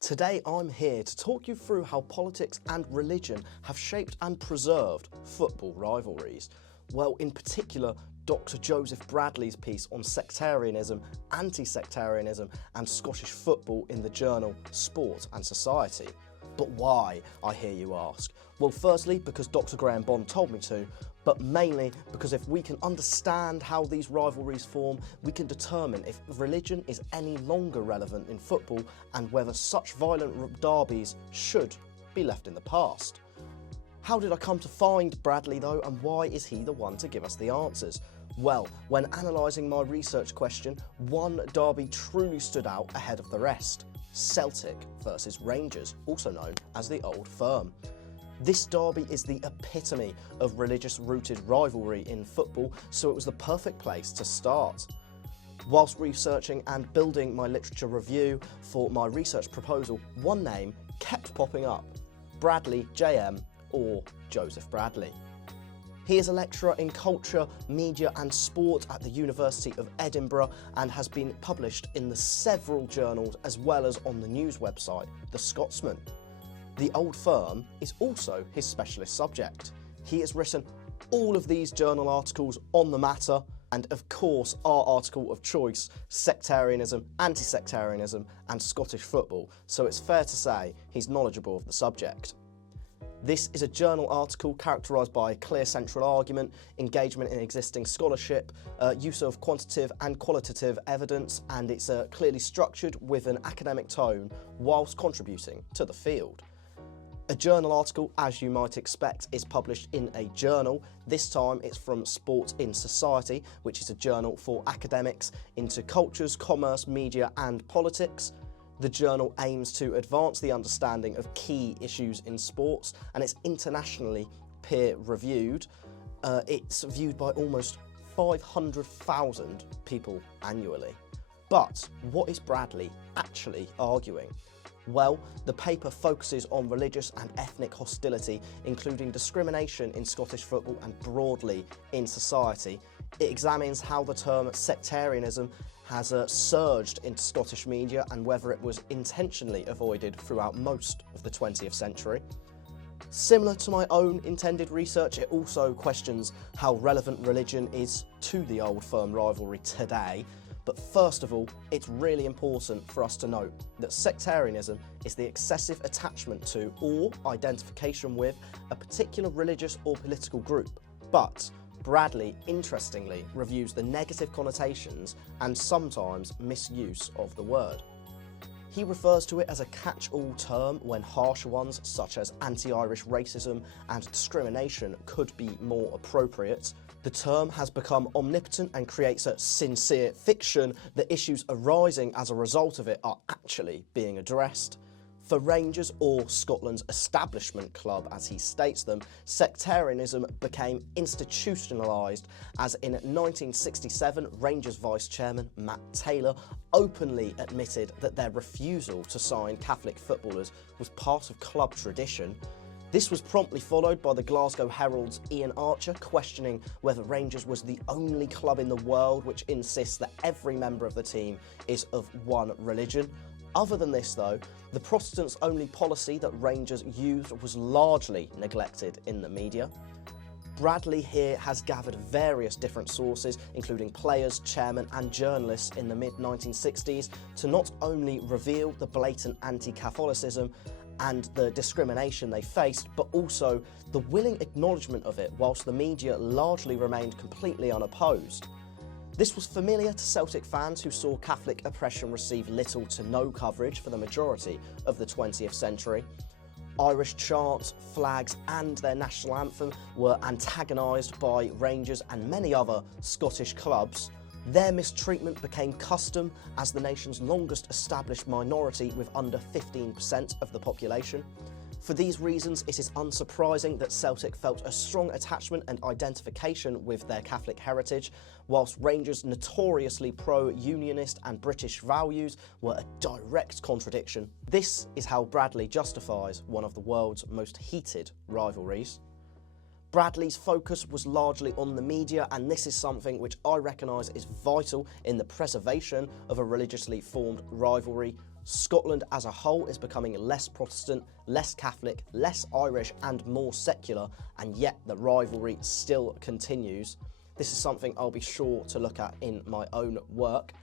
Today I'm here to talk you through how politics and religion have shaped and preserved football rivalries. Well, in particular, Dr. Joseph Bradley's piece on sectarianism, anti-sectarianism and Scottish football in the journal Sport and Society. But why, I hear you ask? Well, firstly, because Dr. Graham Bond told me to, but mainly because if we can understand how these rivalries form, we can determine if religion is any longer relevant in football and whether such violent derbies should be left in the past. How did I come to find Bradley though, and why is he the one to give us the answers? Well, when analysing my research question, one derby truly stood out ahead of the rest. Celtic versus Rangers, also known as the Old Firm. This derby is the epitome of religious-rooted rivalry in football, so it was the perfect place to start. Whilst researching and building my literature review for my research proposal, one name kept popping up: Bradley JM, or Joseph Bradley. He is a lecturer in culture, media and sport at the University of Edinburgh and has been published in the several journals as well as on the news website, The Scotsman. The Old Firm is also his specialist subject. He has written all of these journal articles on the matter, and of course our article of choice, Sectarianism, Anti-Sectarianism and Scottish Football, so it's fair to say he's knowledgeable of the subject. This is a journal article characterised by clear central argument, engagement in existing scholarship, use of quantitative and qualitative evidence, and it's clearly structured with an academic tone whilst contributing to the field. A journal article, as you might expect, is published in a journal. This time it's from Sport in Society, which is a journal for academics into cultures, commerce, media and politics. The journal aims to advance the understanding of key issues in sports, and it's internationally peer-reviewed. It's viewed by almost 500,000 people annually. But what is Bradley actually arguing? Well, the paper focuses on religious and ethnic hostility, including discrimination in Scottish football and broadly in society. It examines how the term sectarianism has surged into Scottish media and whether it was intentionally avoided throughout most of the 20th century. Similar to my own intended research, it also questions how relevant religion is to the Old Firm rivalry today. But first of all, it's really important for us to note that sectarianism is the excessive attachment to or identification with a particular religious or political group. But Bradley, interestingly, reviews the negative connotations and sometimes misuse of the word. He refers to it as a catch-all term when harsher ones such as anti-Irish racism and discrimination could be more appropriate. The term has become omnipotent and creates a sincere fiction that issues arising as a result of it are actually being addressed. For Rangers, or Scotland's establishment club as he states them, sectarianism became institutionalised as in 1967 Rangers vice-chairman Matt Taylor openly admitted that their refusal to sign Catholic footballers was part of club tradition. This was promptly followed by the Glasgow Herald's Ian Archer questioning whether Rangers was the only club in the world which insists that every member of the team is of one religion. Other than this though, the Protestants-only policy that Rangers used was largely neglected in the media. Bradley here has gathered various different sources, including players, chairmen and journalists in the mid-1960s, to not only reveal the blatant anti-Catholicism and the discrimination they faced, but also the willing acknowledgement of it whilst the media largely remained completely unopposed. This was familiar to Celtic fans who saw Catholic oppression receive little to no coverage for the majority of the 20th century. Irish chants, flags and their national anthem were antagonised by Rangers and many other Scottish clubs. Their mistreatment became custom as the nation's longest established minority with under 15% of the population. For these reasons, it is unsurprising that Celtic felt a strong attachment and identification with their Catholic heritage, whilst Rangers' notoriously pro-unionist and British values were a direct contradiction. This is how Bradley justifies one of the world's most heated rivalries. Bradley's focus was largely on the media, and this is something which I recognise is vital in the preservation of a religiously formed rivalry. Scotland as a whole is becoming less Protestant, less Catholic, less Irish and more secular, and yet the rivalry still continues. This is something I'll be sure to look at in my own work.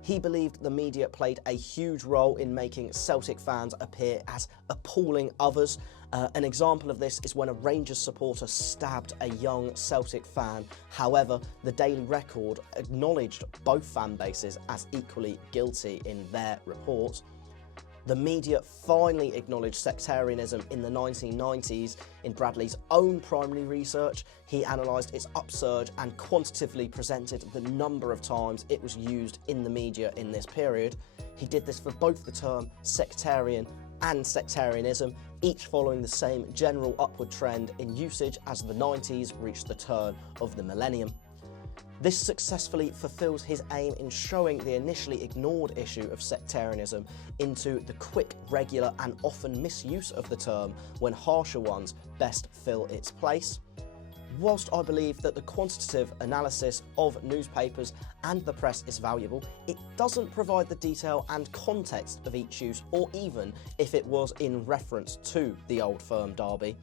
He believed the media played a huge role in making Celtic fans appear as appalling others. An example of this is when a Rangers supporter stabbed a young Celtic fan. However, the Daily Record acknowledged both fan bases as equally guilty in their report. The media finally acknowledged sectarianism in the 1990s. In Bradley's own primary research, he analysed its upsurge and quantitatively presented the number of times it was used in the media in this period. He did this for both the term sectarian and sectarianism, each following the same general upward trend in usage as the 90s reached the turn of the millennium. This successfully fulfills his aim in showing the initially ignored issue of sectarianism into the quick, regular and often misuse of the term when harsher ones best fill its place. Whilst I believe that the quantitative analysis of newspapers and the press is valuable, it doesn't provide the detail and context of each use, or even if it was in reference to the Old Firm derby.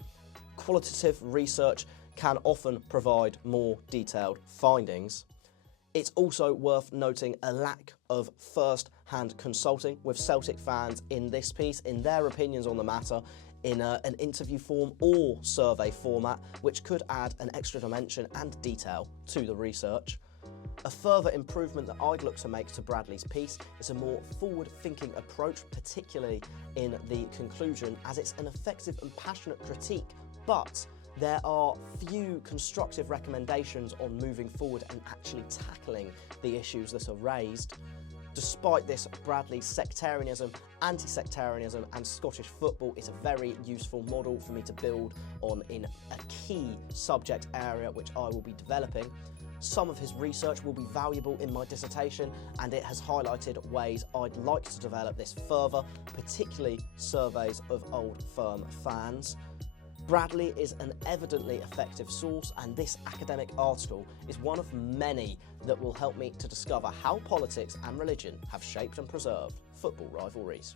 Qualitative research can often provide more detailed findings. It's also worth noting a lack of first-hand consulting with Celtic fans in this piece, in their opinions on the matter, in an interview form or survey format, which could add an extra dimension and detail to the research. A further improvement that I'd look to make to Bradley's piece is a more forward-thinking approach, particularly in the conclusion, as it's an effective and passionate critique, but there are few constructive recommendations on moving forward and actually tackling the issues that are raised. Despite this, Bradley's sectarianism, anti-sectarianism and Scottish football is a very useful model for me to build on in a key subject area which I will be developing. Some of his research will be valuable in my dissertation, and it has highlighted ways I'd like to develop this further, particularly surveys of Old Firm fans. Bradley is an evidently effective source, and this academic article is one of many that will help me to discover how politics and religion have shaped and preserved football rivalries.